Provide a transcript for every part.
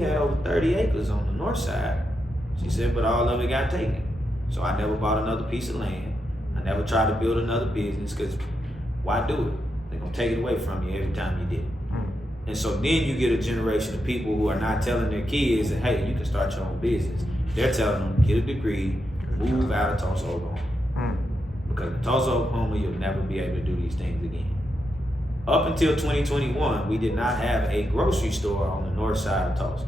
had over 30 acres on the north side. She said, but all of it got taken. So I never bought another piece of land. I never tried to build another business, because why do it? They're gonna take it away from you every time you did it. And so then you get a generation of people who are not telling their kids that, hey, you can start your own business. They're telling them, get a degree, move out of Tulsa, Oklahoma. Because in Tulsa, Oklahoma, you'll never be able to do these things again. Up until 2021, we did not have a grocery store on the north side of Tulsa.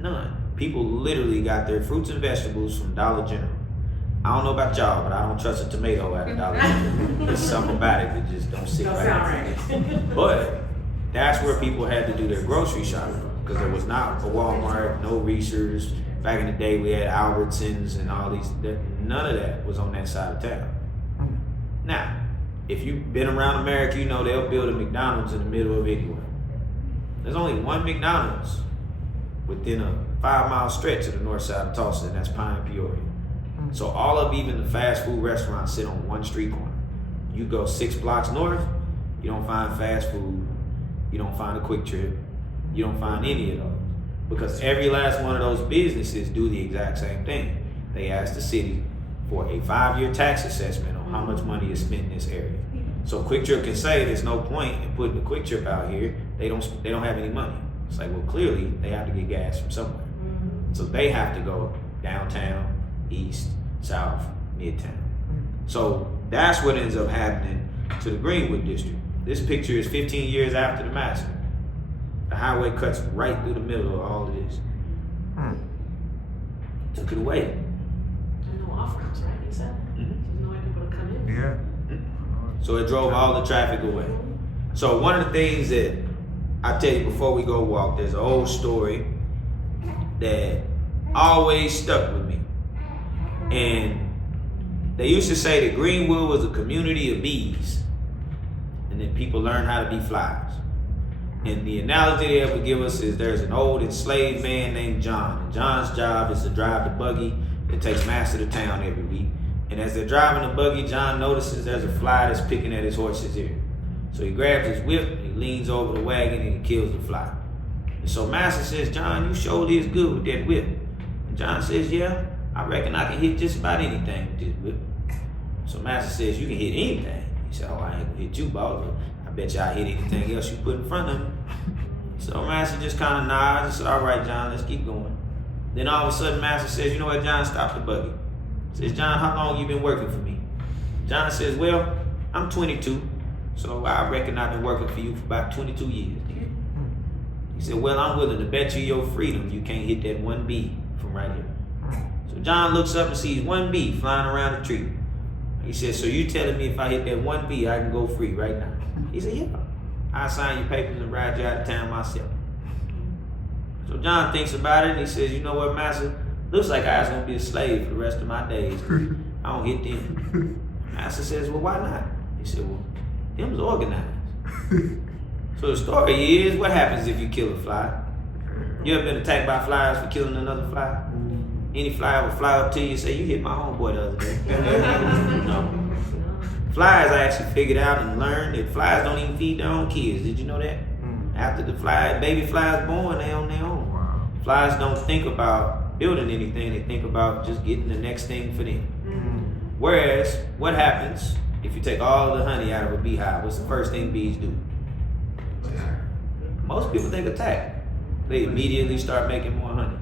None. People literally got their fruits and vegetables from Dollar General. I don't know about y'all, but I don't trust a tomato at a Dollar General. There's something about it that just don't sit right. But that's where people had to do their grocery shopping, because there was not a Walmart, no Reese's. Back in the day, we had Albertsons and all these. None of that was on that side of town. Now, if you've been around America, you know they'll build a McDonald's in the middle of anywhere. There's only one McDonald's within a 5-mile stretch of the north side of Tulsa, and that's Pine Peoria. So all of even the fast food restaurants sit on one street corner. You go 6 blocks north, you don't find fast food, you don't find a Quick Trip, you don't find any of those. Because every last one of those businesses do the exact same thing. They ask the city for a 5-year tax assessment on how much money is spent in this area. So Quick Trip can say there's no point in putting a Quick Trip out here. They don't have any money. It's like, well, clearly they have to get gas from somewhere. So they have to go downtown, east, south, midtown. So that's what ends up happening to the Greenwood District. This picture is 15 years after the massacre. The highway cuts right through the middle of all of this. Took it away. And no off-ramps, right? Exactly. No way people to come in. Yeah. So it drove all the traffic away. So one of the things that I tell you before we go walk, there's an old story that always stuck with me. And they used to say that Greenwood was a community of bees, and then people learned how to be flies. And the analogy they ever give us is there's an old enslaved man named John. And John's job is to drive the buggy that takes master to town every week. And as they're driving the buggy, John notices there's a fly that's picking at his horse's ear. So he grabs his whip, he leans over the wagon, and he kills the fly. And so master says, John, you surely is good with that whip. And John says, yeah, I reckon I can hit just about anything with this whip. So master says, you can hit anything. He said, oh, I ain't gonna hit you, boss. I bet you I hit anything else you put in front of me. So master just kind of nods and said, all right, John, let's keep going. Then all of a sudden, master says, you know what, John, stop the buggy. Says, John, how long you been working for me? John says, well, I'm 22, so I reckon I've been working for you for about 22 years. He said, well, I'm willing to bet you your freedom you can't hit that one bee from right here. So John looks up and sees one bee flying around the tree. He says, so you telling me if I hit that one bee, I can go free right now? He said, yeah. I'll sign your papers and ride you out of town myself. So John thinks about it and he says, you know what, master? Looks like I was going to be a slave for the rest of my days. I don't hit them. Master says, well, why not? He said, well, them's organized. So the story is, what happens if you kill a fly? You ever been attacked by flies for killing another fly? Any fly will fly up to you and say, you hit my homeboy the other day. No. Flies, I actually figured out and learned that flies don't even feed their own kids. Did you know that? After the baby fly is born, they on their own. Wow. Flies don't think about building anything. They think about just getting the next thing for them. Whereas, what happens if you take all the honey out of a beehive? What's the first thing bees do? Most people think attack. They immediately start making more honey.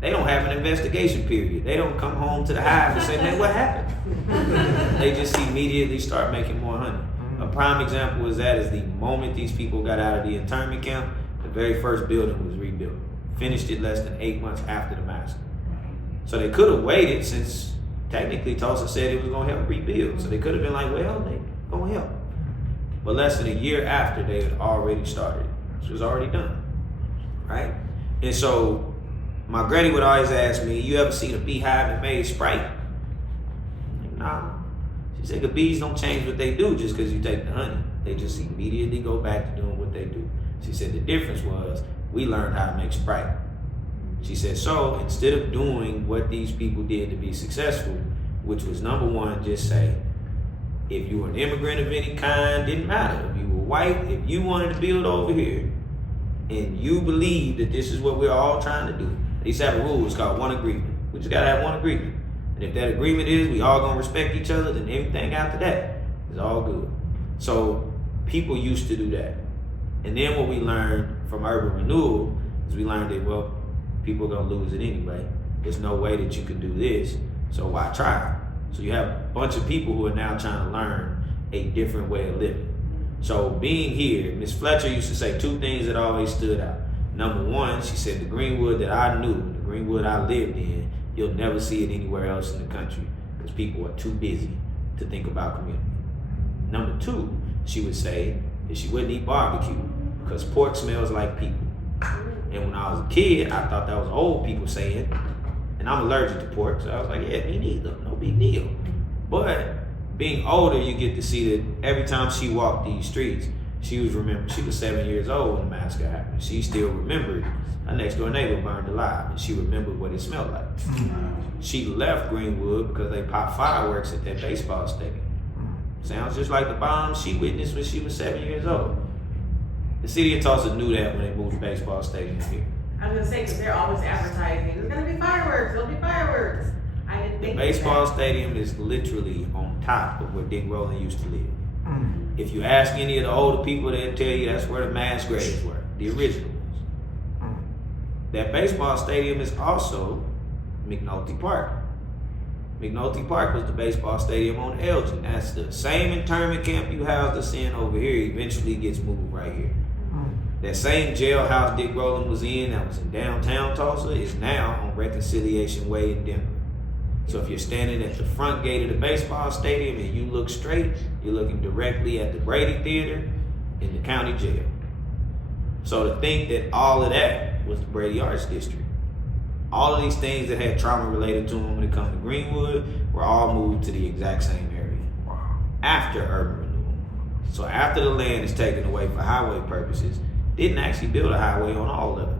They don't have an investigation period. They don't come home to the hive and say, man, what happened? They just immediately start making more honey. A prime example is the moment these people got out of the internment camp, the very first building was rebuilt. Finished it less than 8 months after the massacre. So they could have waited, since technically Tulsa said it was going to help rebuild. So they could have been like, well, they going to help. But less than a year after, they had already started. It was already done, right? And so my granny would always ask me, you ever seen a beehive that made Sprite? I'm like, nah. She said, the bees don't change what they do just because you take the honey. They just immediately go back to doing what they do. She said, the difference was we learned how to make Sprite. She said, so instead of doing what these people did to be successful, which was number one, just say, if you were an immigrant of any kind, didn't matter. If you were white, if you wanted to build over here, and you believe that this is what we're all trying to do, they used to have a rule, it's called one agreement. We just gotta have one agreement. And if that agreement is we all gonna respect each other, then everything after that is all good. So people used to do that. And then what we learned from urban renewal is we learned that, well, people are gonna lose it anyway. There's no way that you can do this, so why try? So you have a bunch of people who are now trying to learn a different way of living. So being here, Miss Fletcher used to say two things that always stood out. Number one, she said the Greenwood that I knew, the Greenwood I lived in, you'll never see it anywhere else in the country because people are too busy to think about community. Number two, she would say that she wouldn't eat barbecue because pork smells like people. And when I was a kid, I thought that was old people saying, and I'm allergic to pork, so I was like, yeah, me neither, no big deal. But being older, you get to see that every time she walked these streets, she was 7 years old when the massacre happened. She still remembered her next door neighbor burned alive, and she remembered what it smelled like. She left Greenwood because they popped fireworks at that baseball stadium. Sounds just like the bombs she witnessed when she was 7 years old. The city of Tulsa knew that when they moved the baseball stadium here. I was gonna say, because they're always advertising, there's gonna be fireworks, there'll be fireworks. I didn't think the baseball stadium is literally on top of where Dick Rowland used to live. If you ask any of the older people, they'll tell you that's where the mass graves were, the original ones. That baseball stadium is also McNulty Park. McNulty Park was the baseball stadium on Elgin. That's the same internment camp you housed us in over here, eventually gets moved right here. That same jailhouse Dick Rowland was in, that was in downtown Tulsa, is now on Reconciliation Way in Denver. So if you're standing at the front gate of the baseball stadium and you look straight, you're looking directly at the Brady Theater in the county jail. So to think that all of that was the Brady Arts District, all of these things that had trauma related to them when it comes to Greenwood were all moved to the exact same area after urban renewal. So after the land is taken away for highway purposes, didn't actually build a highway on all of it.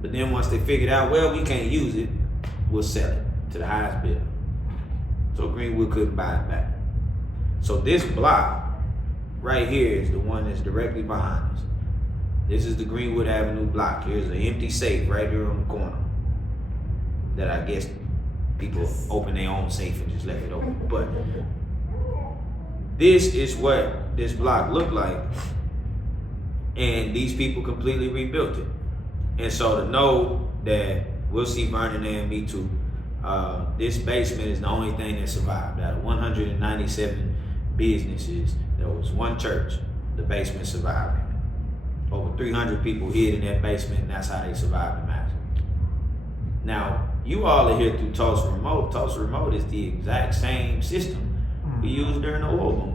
But then once they figured out, well, we can't use it, we'll sell it to the highest bidder. So Greenwood couldn't buy it back. So this block right here is the one that's directly behind us. This is the Greenwood Avenue block. Here's an empty safe right here on the corner that I guess people open their own safe and just left it open. But this is what this block looked like. And these people completely rebuilt it. And so to know that we'll see Vernon and me too, this basement is the only thing that survived. Out of 197 businesses, there was one church, the basement survived. Over 300 people hid in that basement, and that's how they survived the massacre. Now, you all are here through Tulsa Remote. Tulsa Remote is the exact same system we used during the oil boom.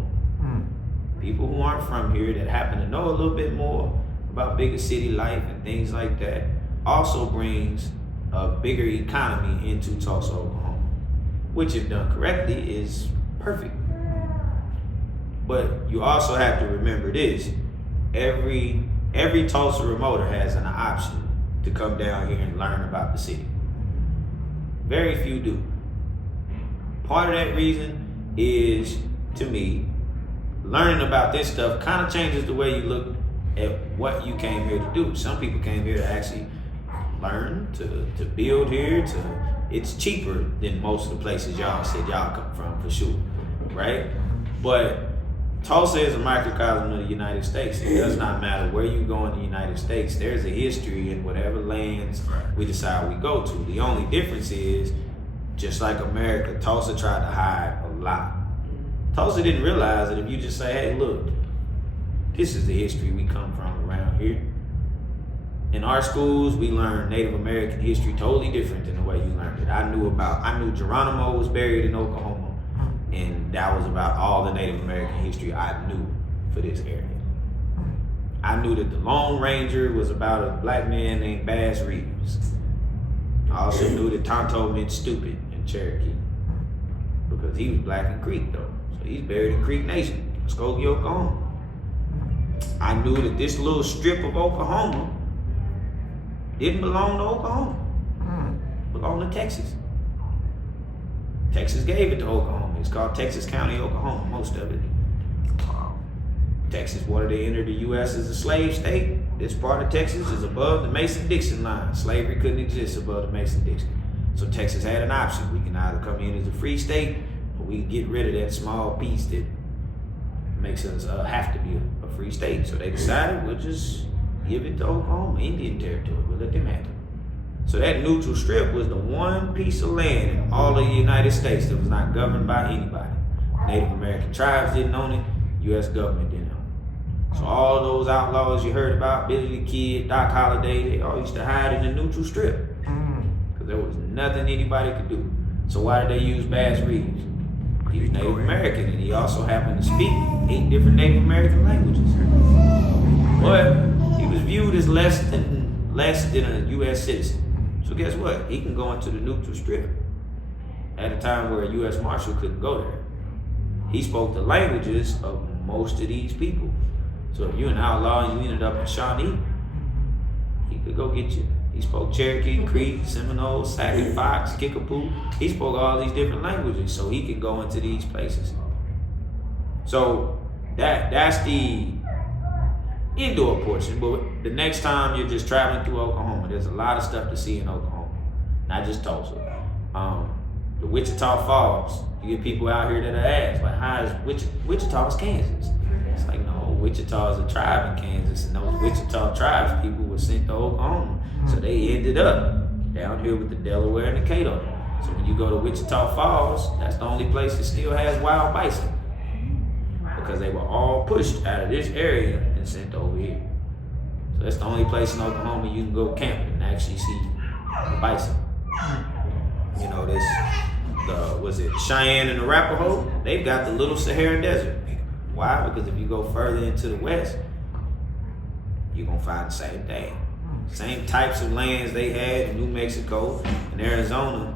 People who aren't from here that happen to know a little bit more about bigger city life and things like that also brings a bigger economy into Tulsa, Oklahoma, which if done correctly is perfect. But you also have to remember this, every Tulsa remoter has an option to come down here and learn about the city. Very few do. Part of that reason is, to me, learning about this stuff kind of changes the way you look at what you came here to do. Some people came here to actually learn, to build here, it's cheaper than most of the places y'all said y'all come from, for sure, right? But Tulsa is a microcosm of the United States. It does not matter where you go in the United States, there's a history in whatever lands we decide we go to. The only difference is, just like America, Tulsa tried to hide a lot. Tulsa didn't realize that if you just say, hey, look, this is the history we come from around here. In our schools, we learn Native American history totally different than the way you learned it. I knew Geronimo was buried in Oklahoma, and that was about all the Native American history I knew for this area. I knew that the Lone Ranger was about a black man named Bass Reeves. I also knew that Tonto meant stupid in Cherokee, because he was black in Creek though. So he's buried in Creek Nation, Muskogee, Oklahoma. I knew that this little strip of Oklahoma didn't belong to Oklahoma. It belonged to Texas. Texas gave it to Oklahoma. It's called Texas County, Oklahoma, most of it. Texas wanted to enter the U.S. as a slave state. This part of Texas is above the Mason-Dixon line. Slavery couldn't exist above the Mason-Dixon. So Texas had an option. We can either come in as a free state, or we can get rid of that small piece that makes us have to be a free state. So they decided we'll just give it to Oklahoma, Indian territory. We'll let them have it. So that neutral strip was the one piece of land in all of the United States that was not governed by anybody. Native American tribes didn't own it. U.S. government didn't own it. So all those outlaws you heard about, Billy the Kid, Doc Holliday, they all used to hide in the neutral strip because there was nothing anybody could do. So why did they use Bass Reeves? He was Native American, and he also happened to speak 8 different Native American languages. But he was viewed as less than a U.S. citizen. So guess what? He can go into the neutral strip at a time where a U.S. Marshal couldn't go there. He spoke the languages of most of these people. So if you're an outlaw and you ended up in Shawnee, he could go get you. He spoke Cherokee, Creek, Seminole, Sac, Fox, Kickapoo. He spoke all these different languages, so he could go into these places. So that's the indoor portion. But the next time you're just traveling through Oklahoma, there's a lot of stuff to see in Oklahoma, not just Tulsa. The Wichita Falls. You get people out here that are asked, like, how is Wichita's Kansas? It's like, no, Wichita is a tribe in Kansas, and those Wichita tribes people were sent to Oklahoma. So they ended up down here with the Delaware and the Cato. So when you go to Wichita Falls, that's the only place that still has wild bison. Because they were all pushed out of this area and sent over here. So that's the only place in Oklahoma you can go camping and actually see the bison. You know, Cheyenne and Arapaho, they've got the Little Sahara Desert. Why? Because if you go further into the west, you're gonna find the same thing. Same types of lands they had in New Mexico and Arizona.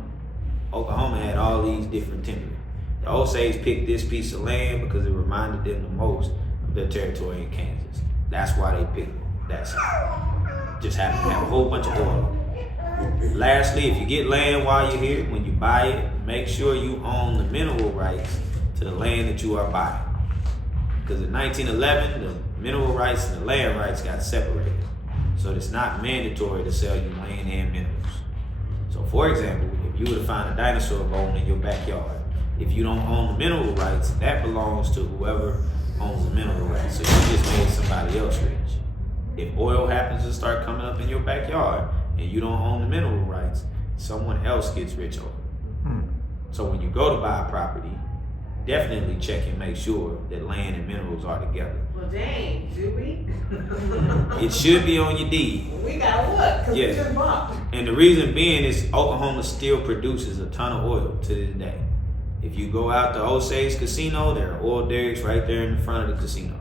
Oklahoma had all these different timber. The Osage picked this piece of land because it reminded them the most of their territory in Kansas. That's why they picked that side. Just happened to have a whole bunch of oil. Lastly, if you get land while you're here, when you buy it, make sure you own the mineral rights to the land that you are buying. Because in 1911, the mineral rights and the land rights got separated. So it's not mandatory to sell you land and minerals. So for example, if you were to find a dinosaur bone in your backyard, if you don't own the mineral rights, that belongs to whoever owns the mineral rights. So you just made somebody else rich. If oil happens to start coming up in your backyard and you don't own the mineral rights, someone else gets rich over it. So when you go to buy a property, definitely check and make sure that land and minerals are together. Well, dang, do we? It should be on your deed. We gotta look, because we just bought. And the reason being is Oklahoma still produces a ton of oil to this day. If you go out to Osage Casino, there are oil derricks right there in the front of the casino.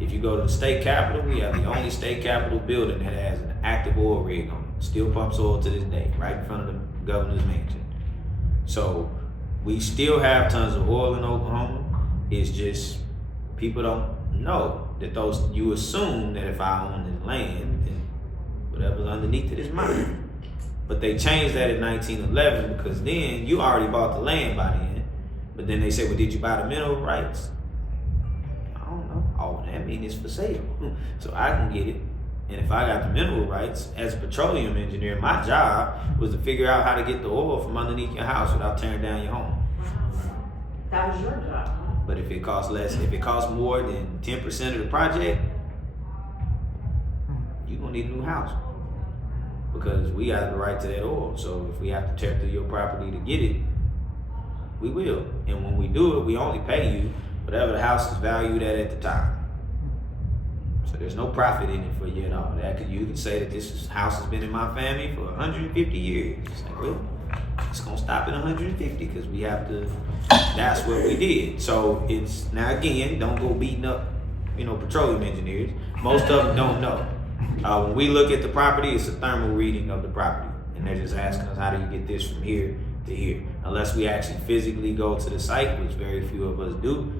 If you go to the state capitol, we have the only state capitol building that has an active oil rig on it. Still pumps oil to this day, right in front of the governor's mansion. So we still have tons of oil in Oklahoma. It's just people don't know that those. You assume that if I own this land, then whatever's underneath it is mine. But they changed that in 1911 because then you already bought the land by then. But then they say, well, did you buy the mineral rights? I don't know. Oh, that means it's for sale. So I can get it. And if I got the mineral rights, as a petroleum engineer, my job was to figure out how to get the oil from underneath your house without tearing down your home. That was your job. But if it costs more than 10% of the project, you're gonna need a new house. Because we got the right to that oil. So if we have to tear through your property to get it, we will. And when we do it, we only pay you whatever the house is valued at the time. So there's no profit in it for you at all. You can say that this house has been in my family for 150 years. It's like, well, it's gonna stop at 150 because we have to, that's what we did. So it's, now again, don't go beating up, petroleum engineers. Most of them don't know. When we look at the property, it's a thermal reading of the property. And they're just asking us, how do you get this from here to here? Unless we actually physically go to the site, which very few of us do,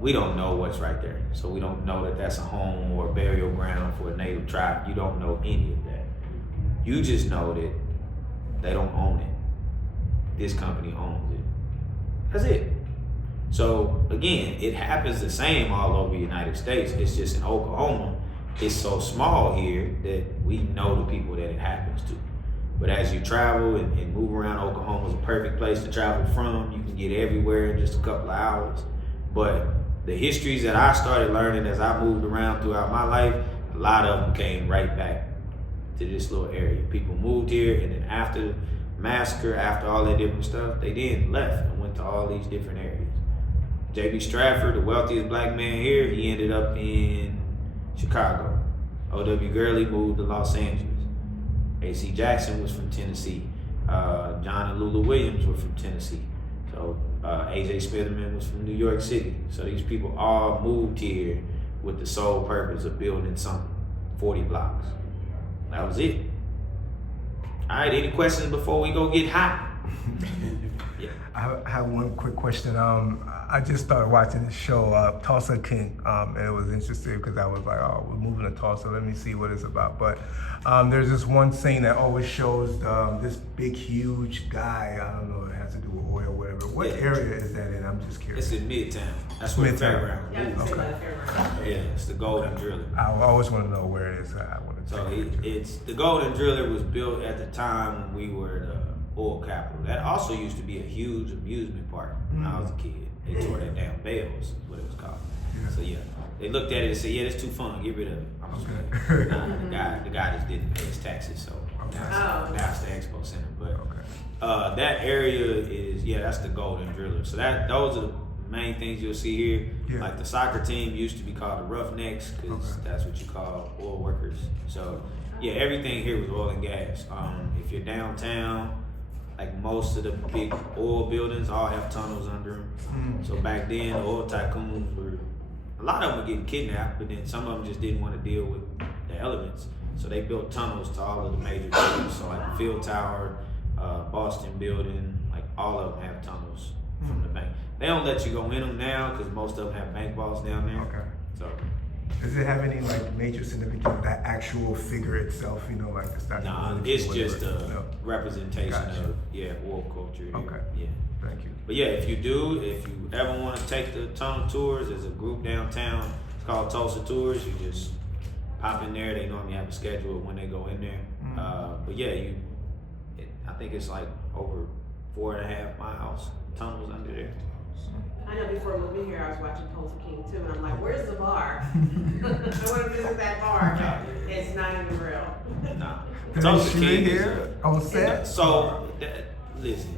we don't know what's right there. So we don't know that that's a home or a burial ground for a native tribe. You don't know any of that. You just know that they don't own it. This company owns it. That's it. So again, it happens the same all over the United States. It's just in Oklahoma, it's so small here that we know the people that it happens to. But as you travel and move around, Oklahoma's a perfect place to travel from. You can get everywhere in just a couple of hours. But the histories that I started learning as I moved around throughout my life, a lot of them came right back to this little area. People moved here, and then after the massacre, after all that different stuff, they then left and went to all these different areas. J.B. Stratford, the wealthiest black man here, he ended up in Chicago. O.W. Gurley moved to Los Angeles. A.C. Jackson was from Tennessee. John and Lula Williams were from Tennessee. So A.J. Smitherman was from New York City. So these people all moved here with the sole purpose of building something, 40 blocks. That was it. All right, any questions before we go get hot? Yeah. I have one quick question. I just started watching the show, Tulsa King, and it was interesting because I was like, oh, we're moving to Tulsa, let me see what it's about. But there's this one scene that always shows this big, huge guy. I don't know, it has to do with oil or whatever. What area is that in? I'm just curious. It's in Midtown. That's where the fairground. Yeah, it's the Golden Driller. I always want to know where it is. So it's the Golden Driller was built at the time when we were the oil capital. That also used to be a huge amusement park when I was a kid. They tore that down. Bells is what it was called. Yeah. So yeah, they looked at it and said, "Yeah, that's too fun. Get rid of it." Okay. Nah, the guy just didn't pay his taxes, so now it's the expo center. But that area is that's the Golden Driller. So those are the main things you'll see here. Yeah. Like the soccer team used to be called the Roughnecks because that's what you call oil workers. So yeah, everything here was oil and gas. If you're downtown, like most of the big oil buildings all have tunnels under them. So back then, the oil tycoons a lot of them were getting kidnapped, but then some of them just didn't want to deal with the elements. So they built tunnels to all of the major buildings. So like the Field Tower, Boston building, like all of them have tunnels from the bank. They don't let you go in them now because most of them have bank vaults down there. Okay. So. Does it have any like major significance, that actual figure itself, like the statue? Nah, it's just a representation of oil culture. Okay. Yeah. Thank you. But yeah, if you ever want to take the tunnel tours, there's a group downtown. It's called Tulsa Tours. You just pop in there. They normally have a schedule of when they go in there. But yeah, I think it's like over 4.5 miles tunnels under there. I know before moving here, I was watching Tulsa King too, and I'm like, where's the bar? I want to visit that bar. It's not even real. Nah. Tulsa King here on set. So, listen,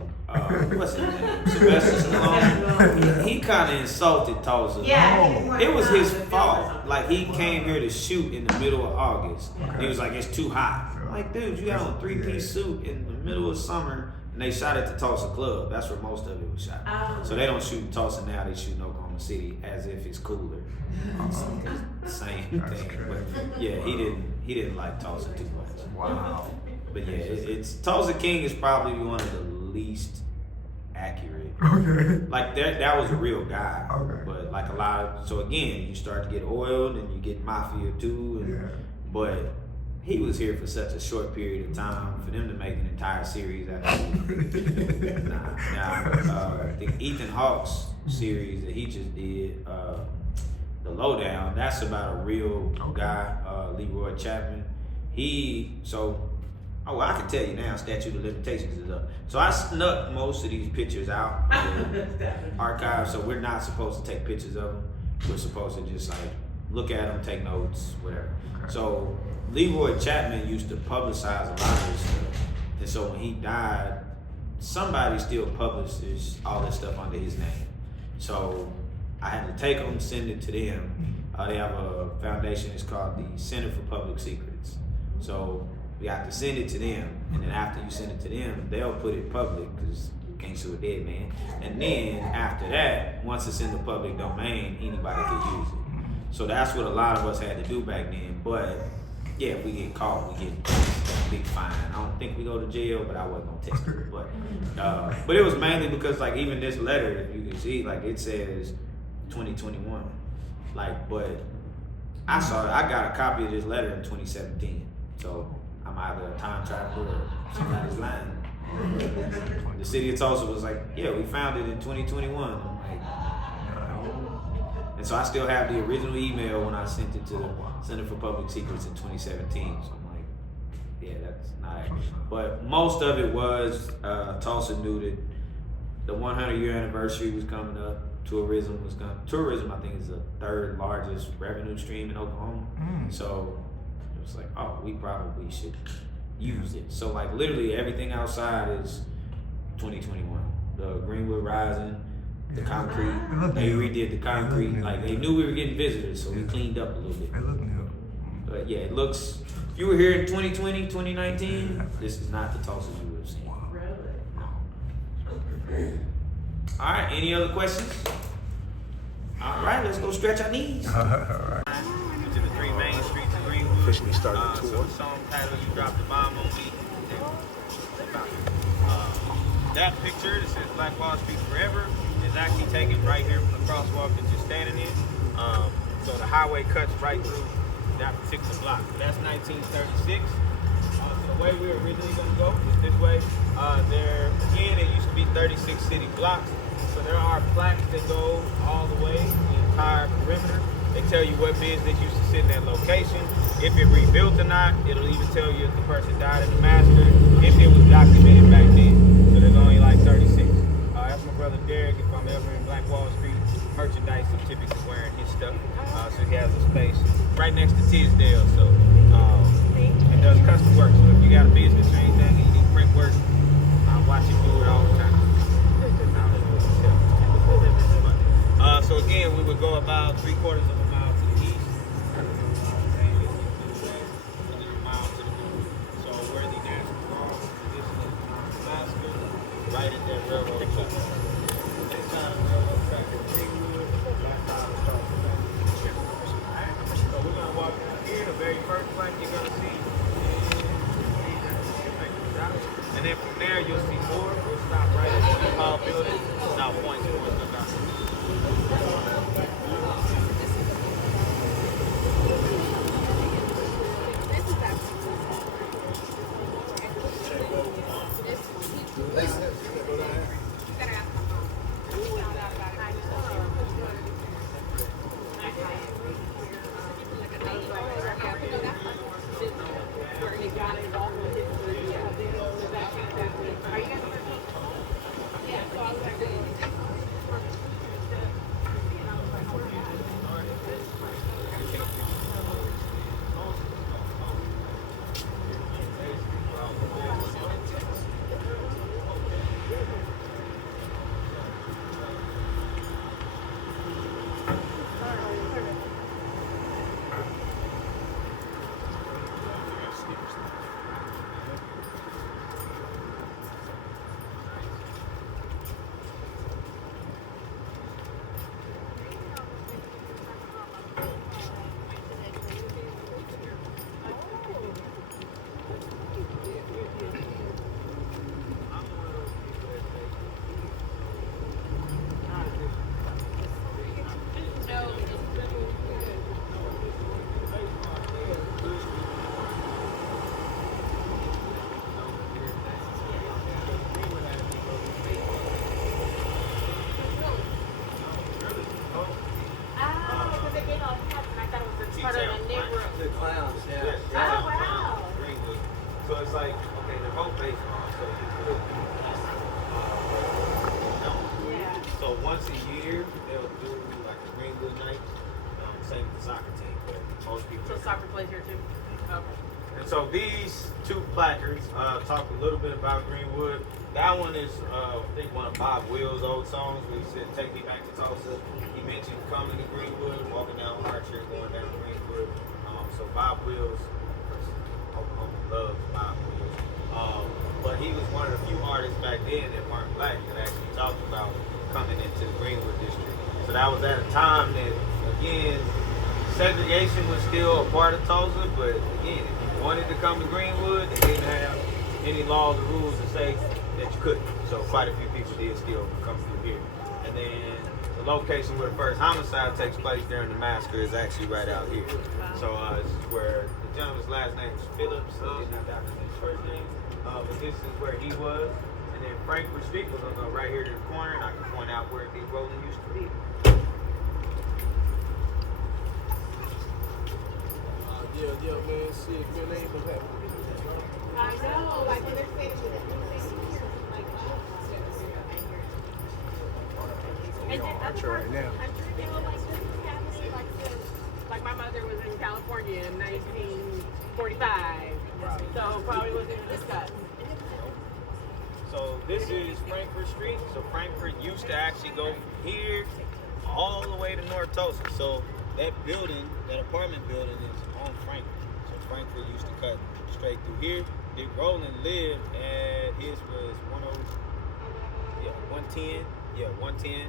what's his name? Sylvester Stallone. He kind of insulted Tulsa. Yeah. It was his fault. Like, he came here to shoot in the middle of August. Okay. He was like, it's too hot. I'm like, dude, you got on a 3-piece suit in the middle of summer. And they shot at the Tulsa Club. That's where most of it was shot. So they don't shoot in Tulsa now. They shoot in Oklahoma City as if it's cooler. Same thing. But yeah, he didn't like Tulsa too much. Wow. But yeah, it's Tulsa King is probably one of the least accurate. Okay. Like that was a real guy. Okay. But like so again, you start to get oiled and you get mafia too. But he was here for such a short period of time for them to make an entire series out of it. I think Ethan Hawke's series that he just did, The Lowdown, that's about a real guy, Leroy Chapman. I can tell you now, statute of limitations is up. So I snuck most of these pictures out of the archive, so we're not supposed to take pictures of them. We're supposed to just like look at them, take notes, whatever. Okay. So Leroy Chapman used to publicize a lot of this stuff. And so when he died, somebody still publishes all this stuff under his name. So I had to take them, send it to them. They have a foundation, it's called the Center for Public Secrets. So we have to send it to them. And then after you send it to them, they'll put it public because you can't sue a dead man. And then after that, once it's in the public domain, anybody can use it. So that's what a lot of us had to do back then. But yeah, if we get caught, we get a big fine. I don't think we go to jail, but I wasn't gonna test it. But it was mainly because like even this letter, if you can see, like it says 2021. Like, but I got a copy of this letter in 2017. So I'm either a time traveler or somebody's lying. The city of Tulsa was like, yeah, we found it in 2021. I'm like, And so I still have the original email when I sent it to the Center for Public Secrets in 2017. So I'm like, yeah, that's not accurate. But most of it was Tulsa knew that the 100-year anniversary was coming up. Tourism, I think, is the third largest revenue stream in Oklahoma. So it was like, oh, we probably should use it. So like literally everything outside is 2021. The Greenwood Rising, the concrete, they redid the concrete. Like they knew we were getting visitors, so we cleaned up a little bit. It looked new. But yeah, it looks, if you were here in 2020, 2019, this is not the Tulsa you would have seen. Really? All right, any other questions? All right, let's go stretch our knees. All right. To the 3 main streets of Greenwood. Officially started the tour. So the song title, You Dropped the Bomb on Me. That picture that says Black Wall Street Forever is actually taken right here from the crosswalk that you're standing in. So the highway cuts right through that particular block. That's 1936. So the way we were originally going to go is this way. It used to be 36 city blocks. So there are plaques that go all the way, the entire perimeter. They tell you what business used to sit in that location. If it rebuilt or not, it'll even tell you if the person died in the massacre, if it was documented back then. So there's only like 36. That's my brother Derek. If I'm ever in Black Wall Street, merchandise, I'm typically wearing his stuff. So he has a space right next to Tisdale. So it does custom work. So if you got a business or anything and you need print work, I watch him do it all the time. So again, we would go about 3/4 of a mile to the east, and then a mile to the north. So where the National Guard, this is the massacre, right at that railroad track. This side of the railroad track is Greenwood, that side of the Tulsa. So we're gonna walk down here. The very first plank you're gonna see, and then from there you'll see more. We'll stop right at the tall building. Now points down. So it's like, okay, they're both baseball, so you could so once a year they'll do like a Greenwood night, same with the soccer team, but most people. So soccer plays here too? Okay. And so these 2 placards talk a little bit about Greenwood. That one is, I think, one of Bob Will's old songs where he said, "Take me back to Tulsa." He mentioned coming to Greenwood, walking down Archer, going down Greenwood. So Bob Will's, Oklahoma loves Bob Wills. But he was one of the few artists back then that weren't black that actually talked about coming into the Greenwood District. So that was at a time that, again, segregation was still a part of Tulsa, but again, if you wanted to come to Greenwood, they didn't have any laws or rules to say that you couldn't. So quite a few people did still come through here. And then the location where the first homicide takes place during the massacre is actually right out here. So this is where the gentleman's last name is Phillips, so he's not documenting his first name. But this is where he was. And then Frankfurt Street was on right here to the corner, and I can point out where Big Rolling used to be. Yeah, man, shit, man, they ain't gonna happen. I know, like when they're saying We're on Archer right now. like my mother was in California in 1945, so probably wasn't even discussed. So this is Frankfurt Street. So Frankfurt used to actually go from here all the way to North Tulsa. So that building, that apartment building, is on Frankfurt. So Frankfurt used to cut straight through here. Dick Rowland lived at, his was 110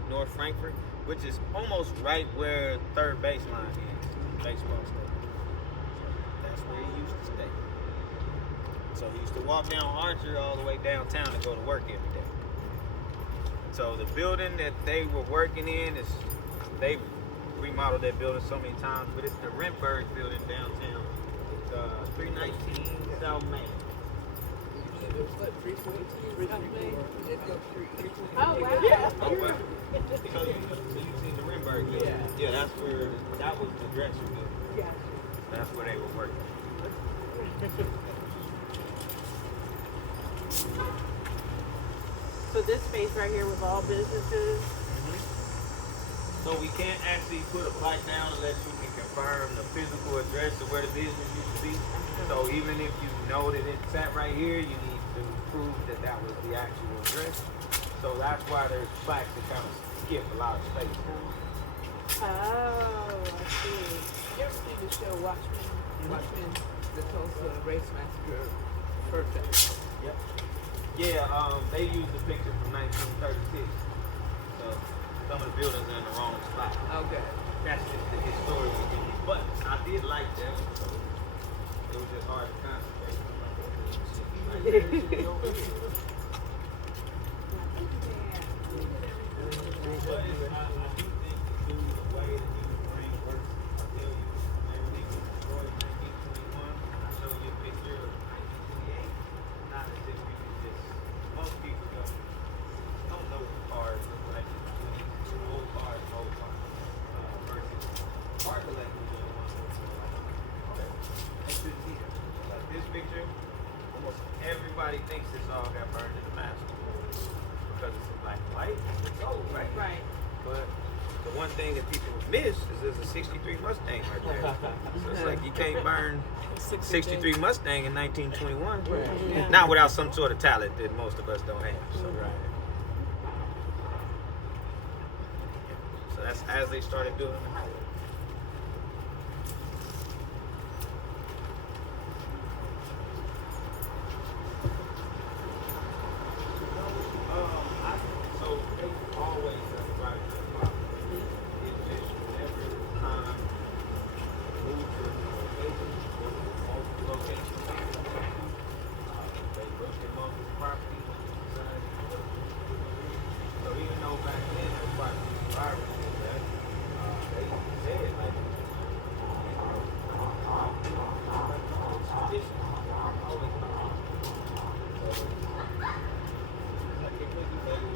North Frankfurt, which is almost right where third baseline is, baseball stadium. So that's where he used to stay. So he used to walk down Archer all the way downtown to go to work every day. So the building that they were working in is, they've remodeled that building so many times, but it's the Rentberg building downtown. It's 319 South Main. Oh, wow. Yeah. Oh, wow. So you've seen the Rentberg building? Yeah, that's where, that was the dresser building. Yeah. That's where they were working. So this space right here was all businesses. So we can't actually put a plaque down unless you can confirm the physical address of where the business used to be. So even if you know that it sat right here, you need to prove that that was the actual address. So that's why there's plaques that kind of skip a lot of space. Oh, I see. You ever seen the show Watchmen, the Tulsa Race Massacre first episode? Yep. Yeah, they used a picture from 1936. So some of the buildings are in the wrong spot. Okay. That's just the historical thing. But I did like them, so it was just hard to concentrate. Like, there it should be over here. But I do think the dude, the way that he was bring work, I tell you, everything was destroyed in 1921. I show you a picture of 1928. Not as if we could just, most people don't know what cars look like. Old cars, versus car collectors are the ones that feel like, okay, they should see it. Like this picture, almost everybody thinks this all got burned in the master because it's a black and white. It's old, right? Right. But the one thing that people miss is there's a 63 Mustang right there. So it's like you can't burn 63 Mustang in 1921. Yeah. Not without some sort of talent that most of us don't have. So, so that's as they started building the highway. So they always right to the bottom. It's just whenever time moved to multiple locations. They looked at multiple properties and decided to build. So even though back then there was quite a few survivors in that, they said like, traditions always like they couldn't do that.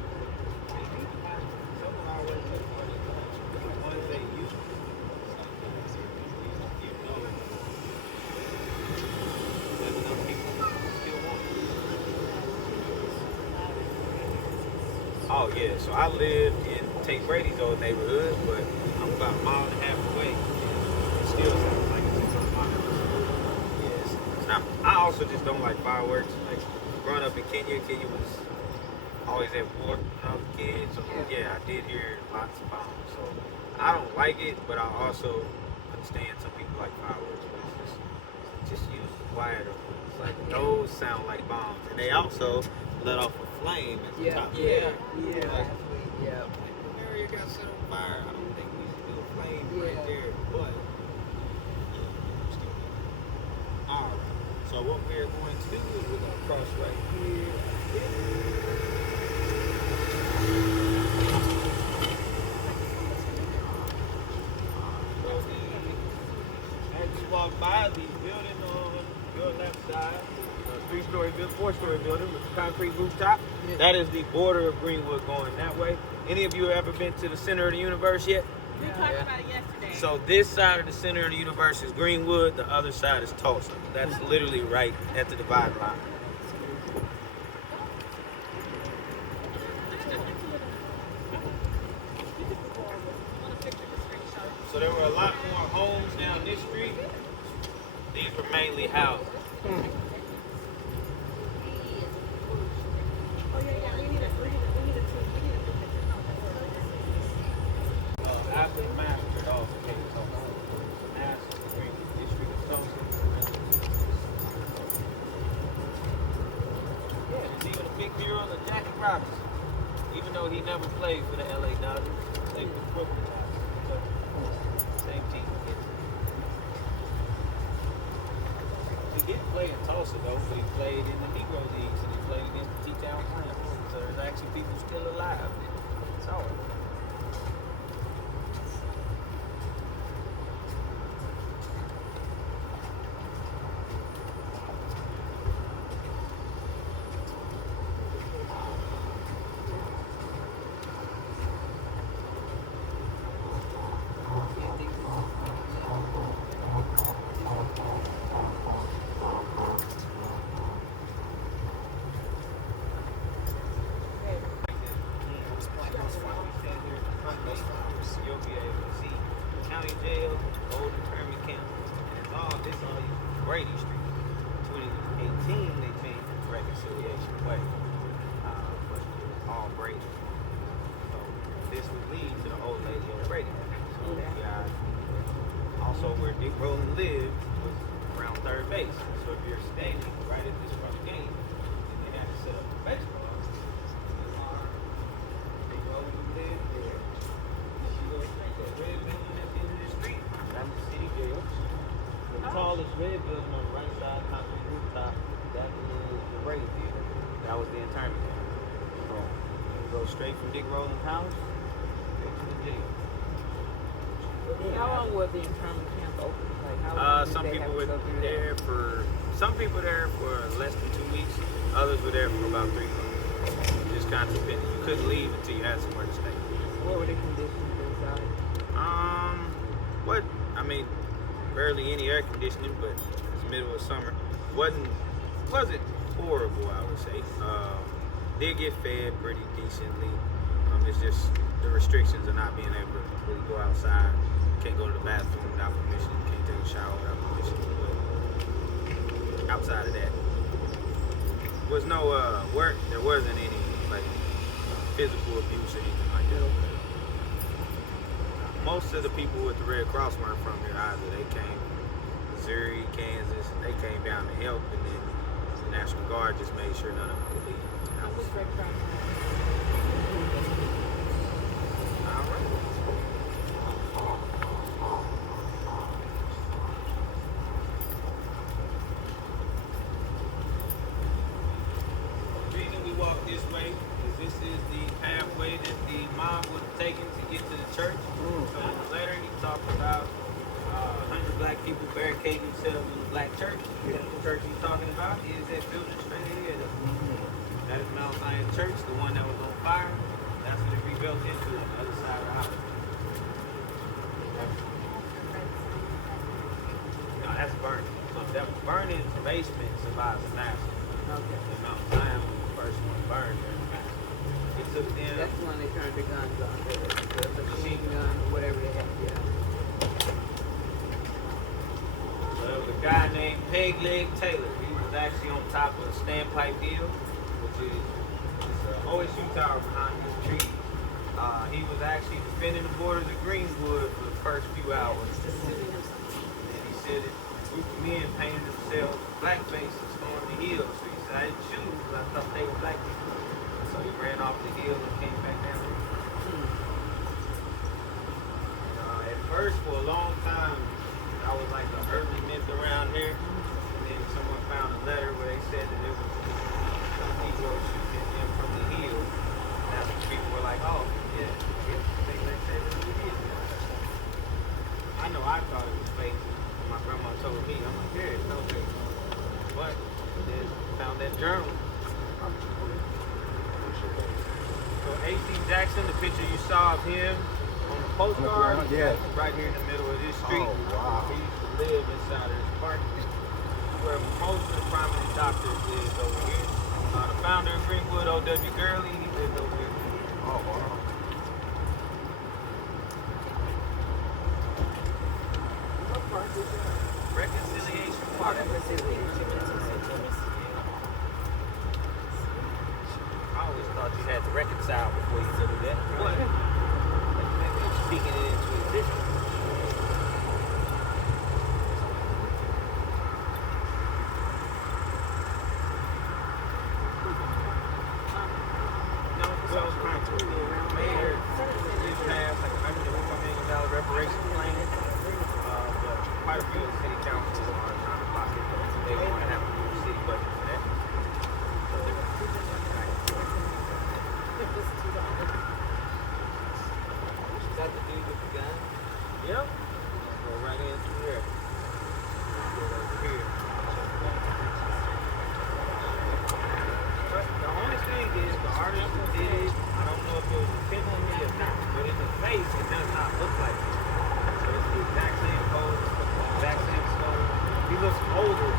Oh yeah, so I lived in Tate Brady's old neighborhood, but I'm about a mile and a half away. It still sounds like it's in my neighborhood. Yes. It's not, I also just don't like fireworks. Like growing up in Kenya was always at war when I was a kid. So yeah, I did hear lots of bombs. So I don't like it, but I also understand some people like fireworks. But it's just use quieter ones. Like those sound like bombs, and they also let off a flame at the top. Like, the area got set on fire. I don't think we should do a flame right there, but all right. So what we're going to do is we're going to cross right here. As you walk by the building on your left side, four-story building with a concrete rooftop. That is the border of Greenwood going that way. Any of you ever been to the center of the universe yet? We talked about it yesterday. So this side of the center of the universe is Greenwood, the other side is Tulsa. That's literally right at the dividing line. So there were a lot more homes down this street. These were mainly houses. After the massacre, also came Tulsa. Massacre, the Greenwood District of Tulsa. Yeah, there's even a big mural of Jackie Robinson. Even though he never played for the LA Dodgers, he played for the Brooklyn Dodgers. So, same team. He didn't play in Tulsa though, but he played in the Negro Leagues and he played against the T-Town Clams. So there's actually people still alive. It's all right. You'll be able to see county jail, old internment camp, and it's all this all Brady Street. 2018 they changed the reconciliation way, but it was all Brady. So this would lead to the old lady on Brady. So yeah, also where Dick Rowland lived was around third base. So if you're standing right at this front gate, and they had to set up a baseball. Dick Rowland lived there. Red building at the end of the street, that's the city jail. The tallest red building on the right side, concrete rooftop, that is the Brady Theater. That was the internment camp. So you go straight from Dick Rowland's house, straight to the jail. How long was the internment camp open? Like how long Some did they people have were to go through there that? for less than 2 weeks. Others were there for about 3 months. Just kind of depended. You couldn't leave until you had somewhere to stay. What were the conditions inside? Barely any air conditioning, but it's the middle of summer. Wasn't horrible, I would say. Did get fed pretty decently. It's just the restrictions of not being able to really go outside. Can't go to the bathroom without permission. Can't take a shower without permission. But outside of that, was no work. There wasn't any like physical abuse or anything like that. Most of the people with the Red Cross weren't from here either. They came from Missouri, Kansas, and they came down to help, and then the National Guard just made sure none of them could leave. That was all right. The reason we walk this way is this is the pathway that the mob would have taken to get to the church. So in the letter he talked about 100 black people barricading themselves in the black church. The church he's talking about is that building straight ahead of us. That is Mount Zion Church, the one that was on fire. That's what it rebuilt into on the other side of the house. No, that's burning. So that was burning, the basement survives the massacre. Okay. And Mount Zion was the first one burned during the massacre. It took them. That's the one they turned the guns on, the machine gun or whatever they had. Yeah. So there was a guy named Peg Leg Taylor. He was actually on top of the Standpipe Hill, which is an OSU tower behind this tree. He was actually defending the borders of Greenwood for the first few hours. And he said that a group of men painted themselves blackface and stormed the hill. So he said, I didn't shoot them because I thought they were black people. So he ran off the hill and came back down. At first, for a long time, I was like the urban myth around here. And then someone found a letter where they said that there was some people shooting them from the hill. And that's when people were like, oh, yeah, they say that it is. I know I thought it was fake. My grandma told me, I'm like, yeah, it's no fake. But then found that journal. So A.C. Jackson, the picture you saw of him on the postcard? Yeah. Right here in the middle of this street. Oh, wow. He used to live inside of this parking lot. Where most of the prominent doctors live over here. The founder of Greenwood, O.W. Gurley, he lived over here. Oh, wow. What park is that? Reconciliation Park. I always thought you had to reconcile before you could do that. What? Speaking it into existence. No, well, mayor just passed like $150 million reparations plan. But quite a few of the city councils are trying to block it. They want to have a new city budget for that. Is that the dude with the gun? Yep. Go right in through there. Go over here. But the only thing is the artist who did it, I don't know if it was intentionally or not, but in the face it does not look like it. So it's the exact same pose, the exact same stone. He looks older.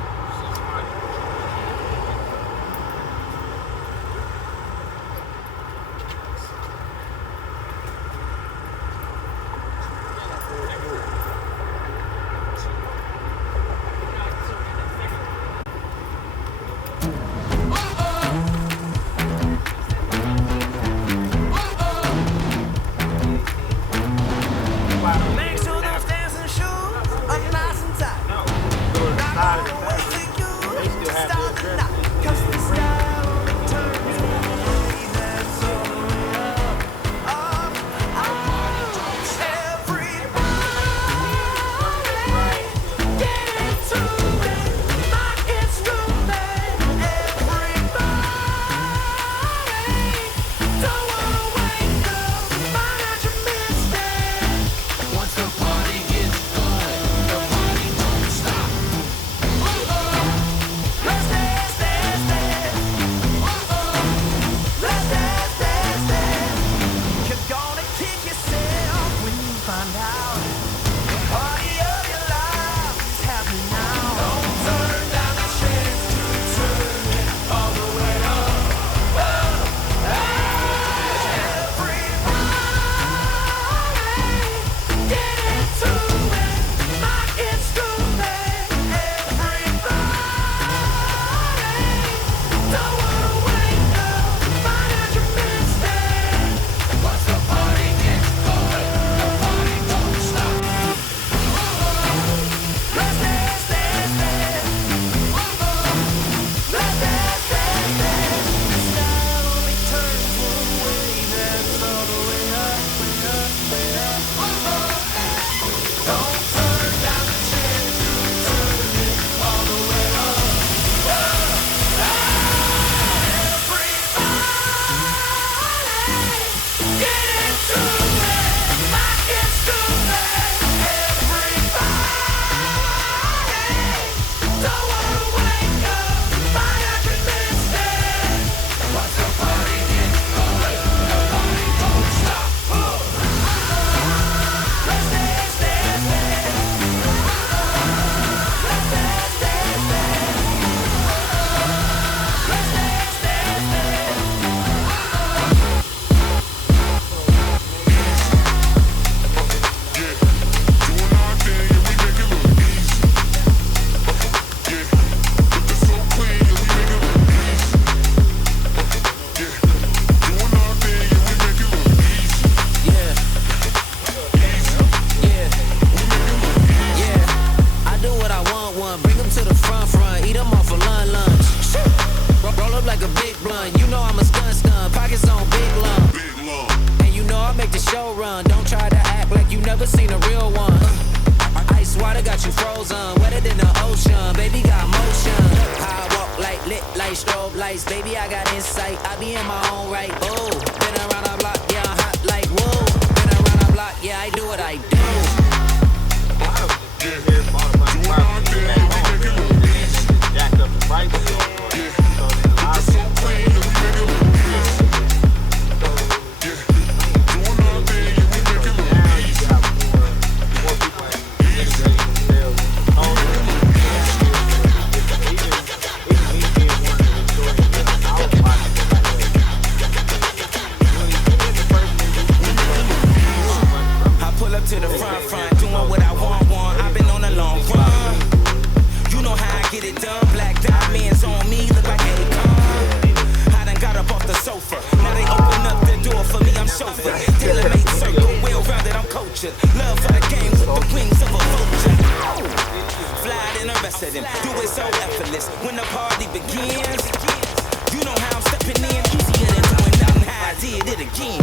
Make sure those dancing shoes are nice and tight. No, go to the side of the factory. They still have their dress. Cause the style turns away, that's all we are. Everybody get into it, like it's stupid. Everybody don't wanna wake up, find out you missed it. Once the party gets going, the party don't stop. Let's dance, dance, dance. Let's dance, dance, dance. You're gonna kick yourself when you find out the party of your life is happening now. Don't turn down the chance to turn it all the way up. Everybody get into it, like it's stupid. Everybody don't wanna wake up, find out you missed it. Once the party gets going, the party don't stop. Let's dance, dance, dance. Let's dance, dance, dance. The style only turns one way, that's all the way up, way up, way up. Don't turn down the chance to turn it all the way up. Everybody get into it, like it's stupid. Everybody don't wanna wake up, find out you missed it. Once the party gets going, the party don't stop. Let's dance, dance, dance. Let's dance, dance, dance. Let's dance, dance, dance. I do what I want, bring them to the front, eat them off for lunch. Roll up like a big blunt, you know I'm a stun, pockets on big lump. And you know I make the show run, don't try to act like you never seen a real one. Ice water got you frozen, wetter than the ocean, baby got motion. I walk like lit like strobe lights, baby I got insight, I be in my own right. Oh, been around the block, yeah I'm hot like whoa. Been around the block, yeah I do what I do. Jacked up the price. So then a lot of people to them. Do it so effortless when the party begins. You know how I'm stepping in, easier than doing nothing how I did it again.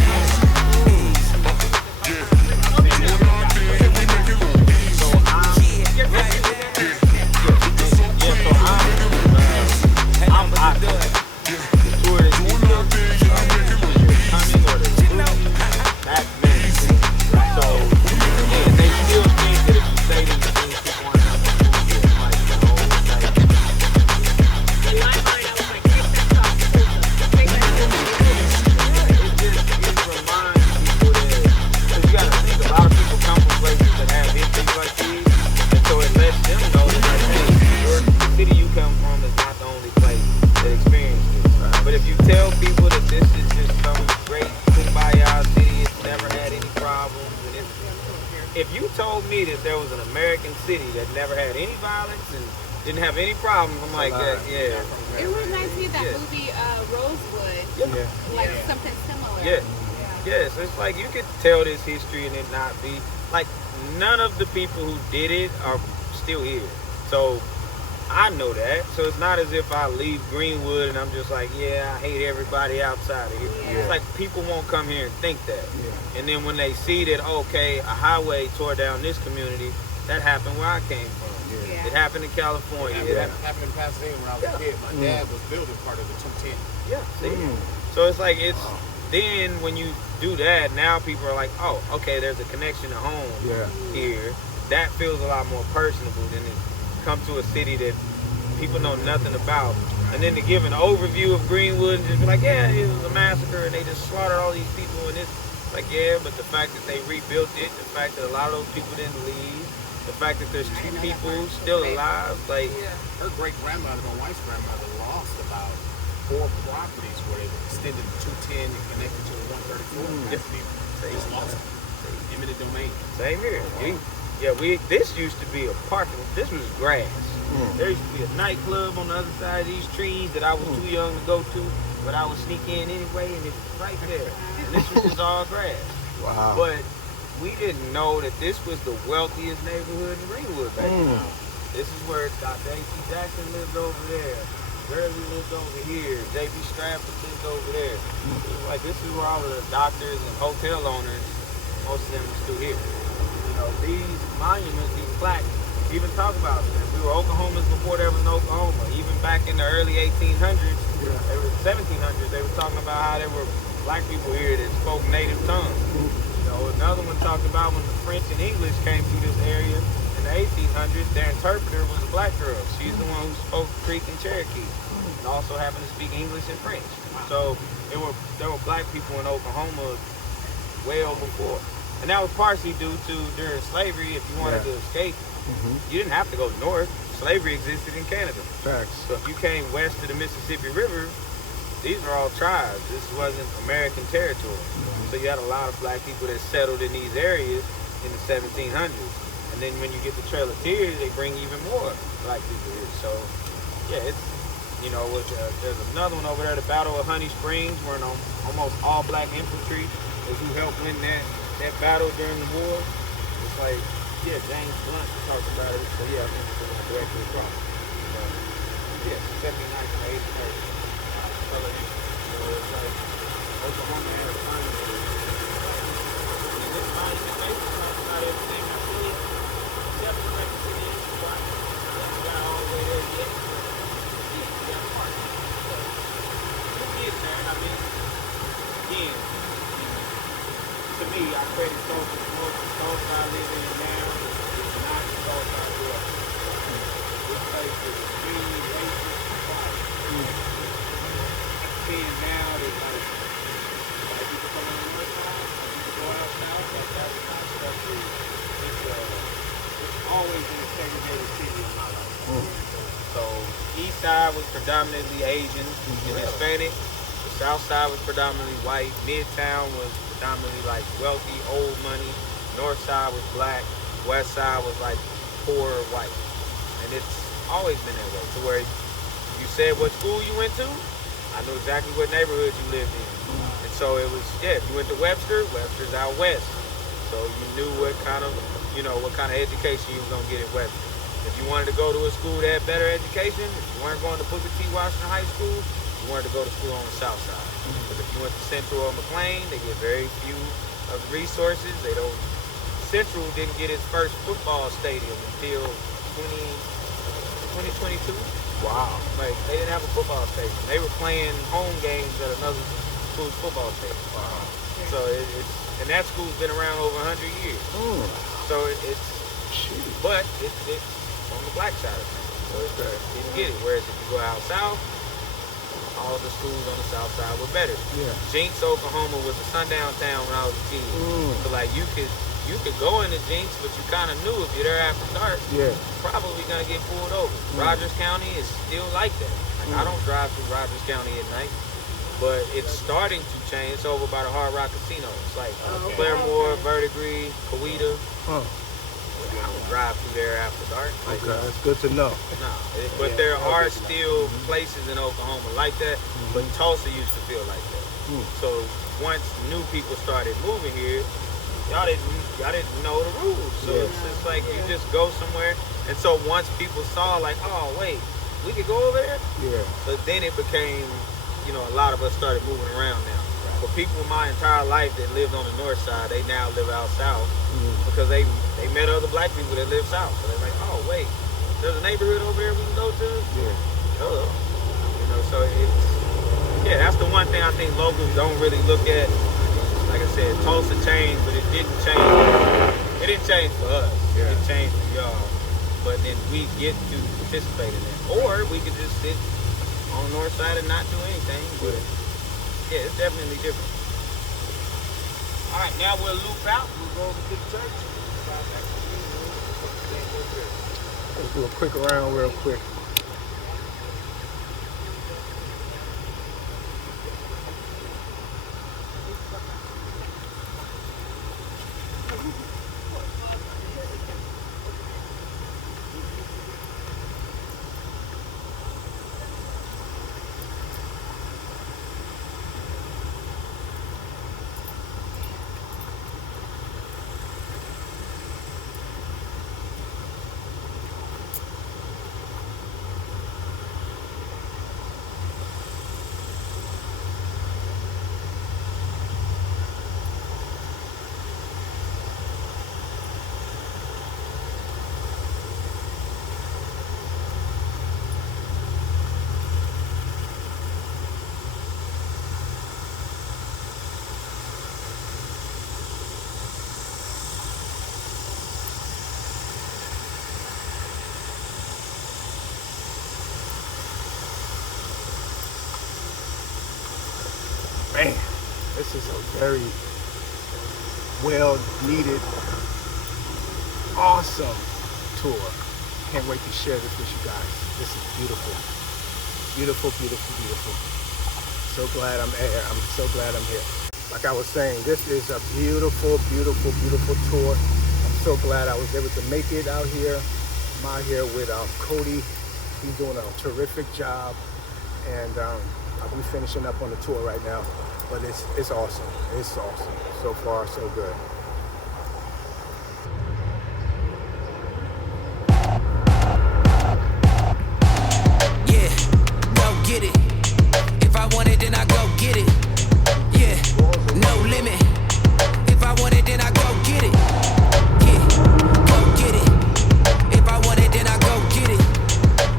Didn't have any problems. I'm like that, yeah. It was nice to see that movie Rosewood. Like something similar. Yes, it's like you could tell this history and it not be like none of the people who did it are still here. So I know that. So it's not as if I leave Greenwood and I'm just like, yeah, I hate everybody outside of here. It's like people won't come here and think that. And then when they see that, okay, a highway tore down this community, that happened where I came from. It happened in California. It happened in Pasadena when I was a kid. My dad was building part of the 210. Yeah, see? So it's like, then when you do that, now people are like, oh, okay, there's a connection to home here. That feels a lot more personable than it come to a city that people know nothing about. And then to give an overview of Greenwood and just be like, yeah, it was a massacre and they just slaughtered all these people and it's like, yeah, but the fact that they rebuilt it, the fact that a lot of those people didn't leave, the fact that there's 2 people still alive, like her great grandmother, my wife's grandmother, lost about 4 properties where they extended the 210 and connected to the 134. They just lost it. Eminent domain. Same here. This used to be a parking. This was grass. There used to be a nightclub on the other side of these trees that I was too young to go to, but I would sneak in anyway, and it's right there. And this was just all grass. Wow. But we didn't know that this was the wealthiest neighborhood in Greenwood back then. This is where Dr. A.C. Jackson lived over there. Gurley lived over here. J.B. Stratford lived over there. Like, this is where all of the doctors and hotel owners, most of them are still here. You know, these monuments, these plaques, even talk about them. We were Oklahomans before there was an Oklahoma. Even back in the early 1800s, they were 1700s, they were talking about how there were black people here that spoke native tongues. Another one talked about when the French and English came through this area in the 1800s, their interpreter was a black girl. She's the one who spoke Creek and Cherokee and also happened to speak English and French. So there were black people in Oklahoma well before. And that was partially due to during slavery, if you wanted to escape, you didn't have to go north. Slavery existed in Canada. Facts. So if you came west to the Mississippi River, these are all tribes. This wasn't American territory. So you had a lot of black people that settled in these areas in the 1700s. And then when you get the Trail of Tears, they bring even more black people here. So yeah, it's, there's another one over there, the Battle of Honey Springs, where almost all black infantry is who helped win that battle during the war. It's like, yeah, James Blunt talked about it. So yeah, I think it's the one directly across. So, yeah, 79 to 80. So it's like Oklahoma had a monument. And this monument basically talks about everything I did, except for like the city is white. You got all the way there yet. You got a park. So you get there, I mean, again, to me, I credit Tulsa more to Tulsa I live in now. It's not the Tulsa I grew up in. This place is extremely racist and white. Seeing now that like people come on the north side, people go out south, like that's not stuff it's always been a segregated city in my life. So east side was predominantly Asian and Hispanic. The south side was predominantly white. Midtown was predominantly like wealthy, old money. North side was black. West side was like poor white. And it's always been that way. To where you said what school you went to, I knew exactly what neighborhood you lived in. And so it was, if you went to Webster's out west. So you knew what kind of education you was gonna get at Webster. If you wanted to go to a school that had better education, if you weren't going to Booker T. Washington High School, you wanted to go to school on the south side. Because if you went to Central or McLean, they get very few of the resources. Central didn't get its first football stadium until 2022. Wow. Like, they didn't have a football stadium. They were playing home games at another school's football stadium. Wow. So and that school's been around over 100 years. So it's on the black side of things. So you get it. Whereas if you go out south, all the schools on the south side were better. Yeah. Jinx, Oklahoma was a sundown town when I was a kid. So like you could go into Jinx, but you kind of knew if you're there after dark, you're probably gonna get pulled over. Rogers County is still like that. Like I don't drive through Rogers County at night, but it's starting to change. It's over by the Hard Rock Casino. It's like Claremore, Verdigris, Coweta. I don't drive through there after dark. Like, okay, that's good to know. But there are still places in Oklahoma like that, but Tulsa used to feel like that. So once new people started moving here, y'all didn't know the rules. So it's just like you just go somewhere. And so once people saw like, oh wait, we could go over there? Yeah. So then it became, a lot of us started moving around now. But people my entire life that lived on the north side, they now live out south because they met other black people that live south. So they're like, oh wait, there's a neighborhood over there we can go to? Yeah. Hello. So that's the one thing I think locals don't really look at. Like I said, Tulsa changed, but it didn't change. It didn't change for us. Yeah. It changed for y'all. But then we get to participate in that. Or we could just sit on the north side and not do anything. But yeah, it's definitely different. All right, now we'll loop out. We'll go over to the church. Let's do a quick round real quick. Man, this is a very well needed, awesome tour. Can't wait to share this with you guys. This is beautiful. Beautiful, beautiful, beautiful. So glad I'm here. I'm so glad I'm here. Like I was saying, this is a beautiful, beautiful, beautiful tour. I'm so glad I was able to make it out here. I'm out here with Cody. He's doing a terrific job. And I'll be finishing up on the tour right now. But it's awesome. It's awesome. So far, so good. Yeah, go get it. If I want it, then I go get it. Yeah, no limit. If I want it, then I go get it. Yeah, go get it. If I want it, then I go get it.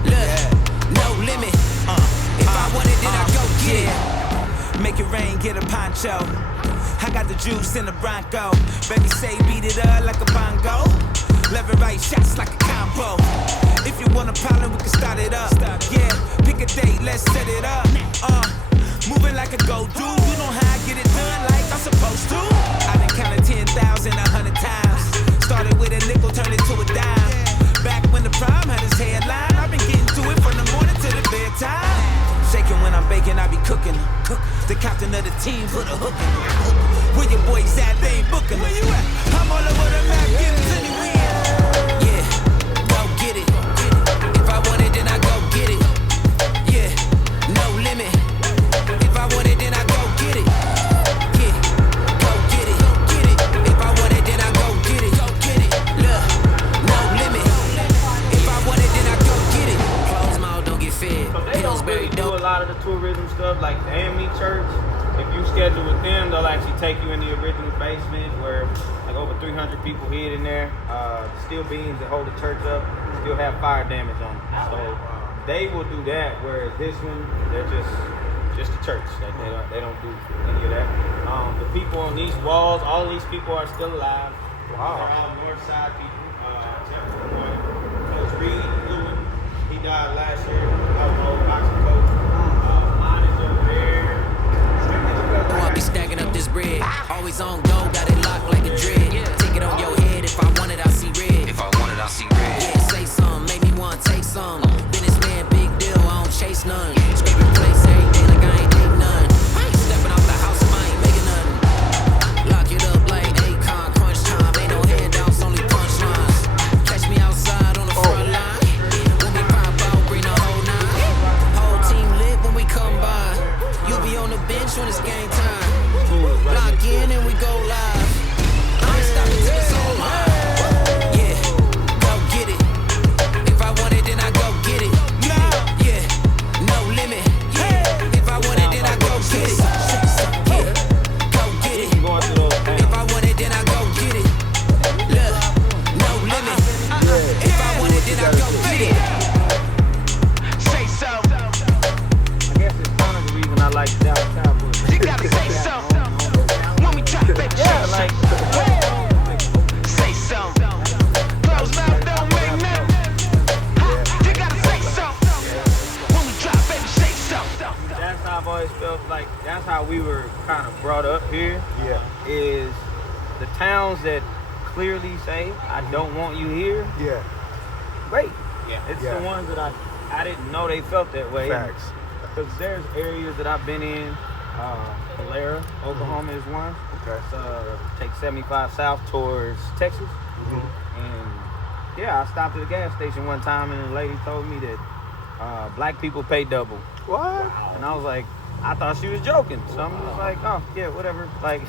Look, no limit. If I want it, then I go get it. Make it rain, get a poncho. I got the juice in the Bronco. Baby say beat it up like a bongo. Left and right shots like a combo. If you want a problem, we can start it up. Yeah, pick a date, let's set it up. Moving like a go-do. You know how I get it done like I'm supposed to. I done counted 10,000 100 times. Started with a nickel, turned it to a dime. Back when the prime had his headline, I've been getting to it from the morning to the bedtime. Shaking when I'm baking, I be cooking. The captain of the team put a hook in. Where your boys at? They ain't booking. Where you at? I'm all over the map, getting to the win. Yeah, go get it. If I want it, then I go get it. Yeah, no limit. If I want it, then I go get it. Yeah, go get it. If I want it, then I go get it. Look, no limit. If I lot of the tourism stuff, like the AME Church, if you schedule with them, they'll actually take you in the original basement where like over 300 people hid in there. The steel beams that hold the church up still have fire damage on them. So they will do that, whereas this one, they're just a church. Like they don't do any of that. The people on these walls, all of these people are still alive. Wow. They're all north side people. Coach Reed, Lewin, he died last year. I was an old boxing coach. Mine is over there. I be stacking up this bread. Always on go, got it locked like a dread. Take it on your head. If I want it, I see red. If I want it, I see red. Yeah, say some, make me want to take some. Businessman, big deal, I don't chase none. Scraping plates every day like I ain't take none. I ain't stepping out the house if I ain't making nothing. Lock it up like Akon, crunch time. Ain't no handouts, only punchlines. Catch me outside on the front line. When we pop out, bring the whole nine. Whole team lit when we come by. You be on the bench when it's game time. Lock in and we go live. I ain't stopping till it's all mine. Yeah, go get it. If I want it, then I go get it. Yeah, no limit. Yeah, if I want it, then I go get it. Yeah, go get it. If I want it, then I go get it. Look, no limit. If I want it, then I go get it. Say so. I guess it's kind of the reason I like Dallas Cowboys. You gotta say so. When we drop it, Yeah, like say so. Close mouth don't make no. You gotta say so. When we drop it, say so. that's how I've always felt like that's how we were kind of brought up here. Yeah. Is the towns that clearly say I don't want you here. Yeah. Great. Yeah. It's Yeah. the ones that I didn't know they felt that way. Facts. Because there's areas that I've been in. Tulsa, Oklahoma is one. Okay. Take 75 south towards Texas. And yeah, I stopped at a gas station one time and the lady told me that black people pay double. What? And I was like, I thought she was joking. So I'm just like, oh, yeah, whatever. Like,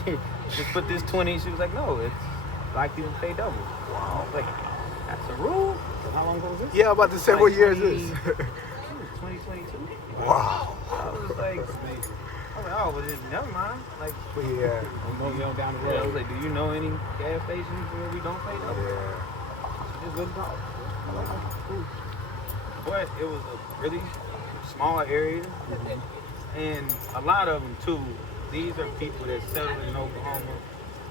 just put this 20. She was like, no, it's black people pay double. Wow. I was like, that's a rule? How long ago was this? Yeah, about to say Like what year is 20 this? 2022. Wow. I was like, oh, well, then never mind. Like, Yeah. I'm going young down the yeah, I road. was like, do you know any gas stations where we don't pay double? Yeah. She just wouldn't talk. I'm like, oh, cool. But it was a really small area. And a lot of them, too, these are people that settled in Oklahoma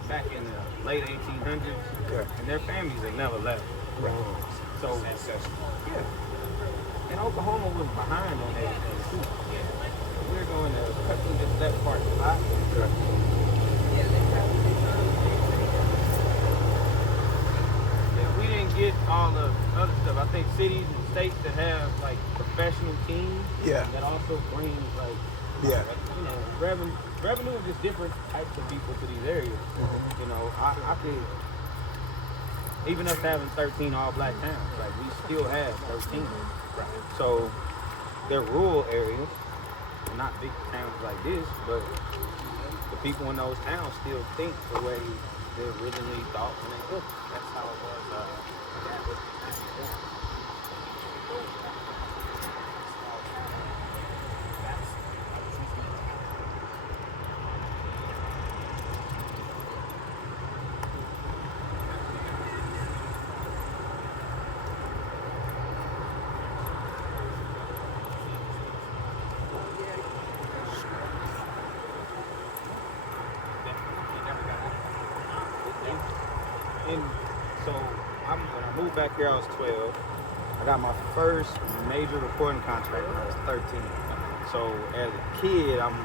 back in the late 1800s. Okay. And their families have never left. So, yeah. And Oklahoma was behind on everything, too. We're going to cut through just that part a lot. Okay. If we didn't get all the other stuff, I think cities and states that have like professional teams Yeah. that also brings like Yeah. you know revenue is just different types of people to these areas. You know, I could even us having 13 all black towns, like we still have 13. So they're rural areas, not big towns like this, but the people in those towns still think the way they originally thought when they looked. That's how it was. And so when I moved back here, I was 12. I got my first major recording contract when I was 13. So as a kid, I'm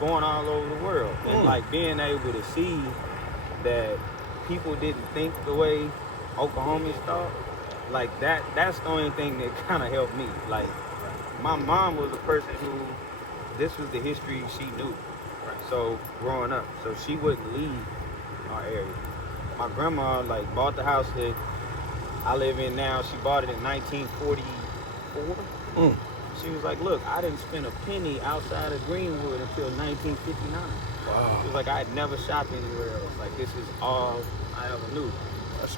going all over the world. And like being able to see that people didn't think the way Oklahomans thought, like that's the only thing that kind of helped me. Like my mom was a person who, this was the history she knew. So growing up, so she wouldn't leave our area. My grandma like bought the house that I live in now. She bought it in 1944. She was like, look, I didn't spend a penny outside of Greenwood until 1959. Wow. She was like, I had never shopped anywhere else. Like, this is all I ever knew.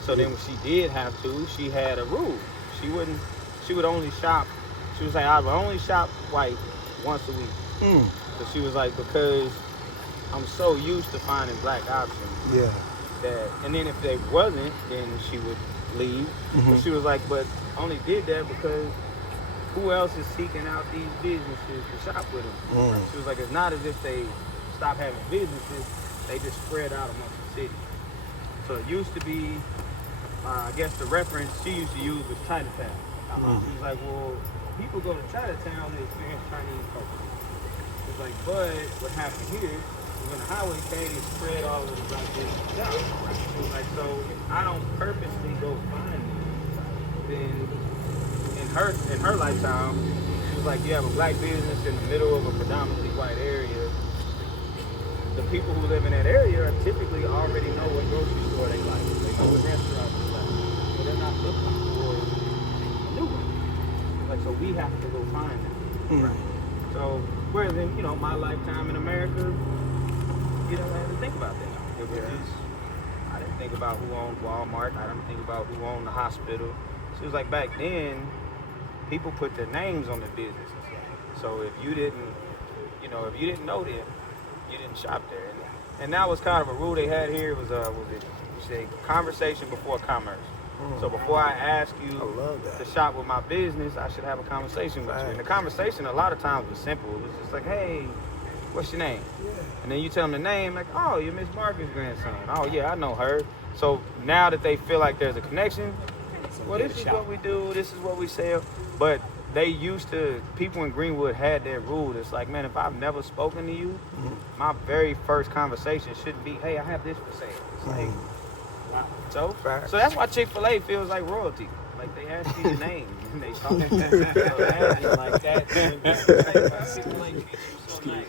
So then when she did have to, she had a rule. She would only shop, she was like, I would only shop white once a week. So she was like, because I'm so used to finding black options. Yeah. That, and then if they wasn't, then she would leave. But she was like, but only did that because who else is seeking out these businesses to shop with them? She was like, it's not as if they stopped having businesses, they just spread out amongst the city. So it used to be, I guess the reference she used to use was Chinatown. She was like, well, people go to Chinatown to experience Chinese culture. It's like, but what happened here is when the highway came, it spread all over the black business down. She was like, so if I don't purposely go find them, then in her lifetime, she was like, you have a black business in the middle of a predominantly white area. The people who live in that area typically already know what grocery store they like. They know what restaurant they like. So they're not looking for a new one. Like, so we have to go find them. Right. So, whereas in, you know, my lifetime in America, you know, I didn't think about that. It was just, I didn't think about who owned Walmart. I didn't think about who owned the hospital. So it was like back then, people put their names on their businesses. So if you didn't, you know, if you didn't know them, you didn't shop there. And that was kind of a rule they had here. It was you say conversation before commerce. So before I ask you to shop with my business, I should have a conversation with you. And the conversation a lot of times was simple. It was just like, hey, what's your name? And then you tell them the name, like, oh, you're Miss Margaret's grandson. Oh yeah, I know her. So now that they feel like there's a connection, well, this is what we do, this is what we sell. But they used to, people in Greenwood had that rule. It's like, man, if I've never spoken to you, my very first conversation shouldn't be, hey, I have this for sale. It's like, so that's why Chick-fil-A feels like royalty. Like they ask you the name and they talk like that. Chick-fil-A treats you so nice.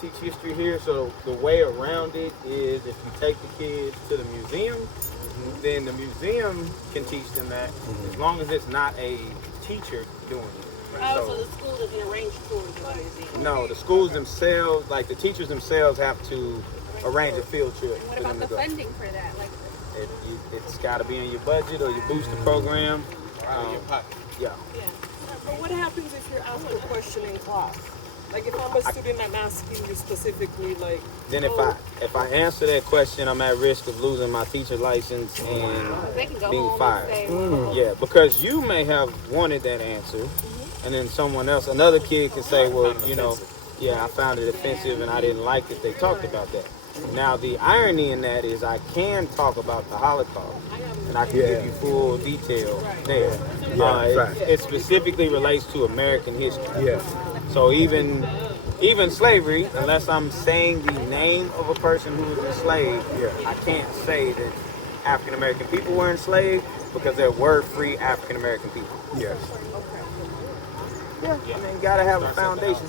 Teach history here, so the way around it is if you take the kids to the museum, then the museum can teach them that as long as it's not a teacher doing it. Right? So the school doesn't arrange tours to the museum? No, the schools themselves, like the teachers themselves, have to arrange a field trip. What about the funding for that? Like, it's got to be in your budget or your booster program. Out of your pocket. Yeah. But what happens if you're asked a question in class? Like if I'm a student, I'm asking you specifically, like. Then if I answer that question, I'm at risk of losing my teacher license and being fired. Yeah, because you may have wanted that answer, and then someone else, another kid can say, well, you know, yeah, I found it offensive and I didn't like that they talked about that. Now the irony in that is I can talk about the Holocaust, and I can give you full detail there. It specifically relates to American history. So even slavery, unless I'm saying the name of a person who was enslaved, I can't say that African American people were enslaved because they're word-free African American people. Yeah, I mean, you gotta have a foundation.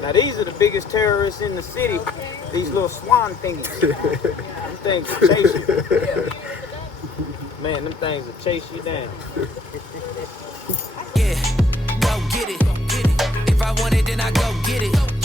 Now these are the biggest terrorists in the city. These little swan thingies. Them things will chase you. Man, them things will chase you down. want it, then I go get it.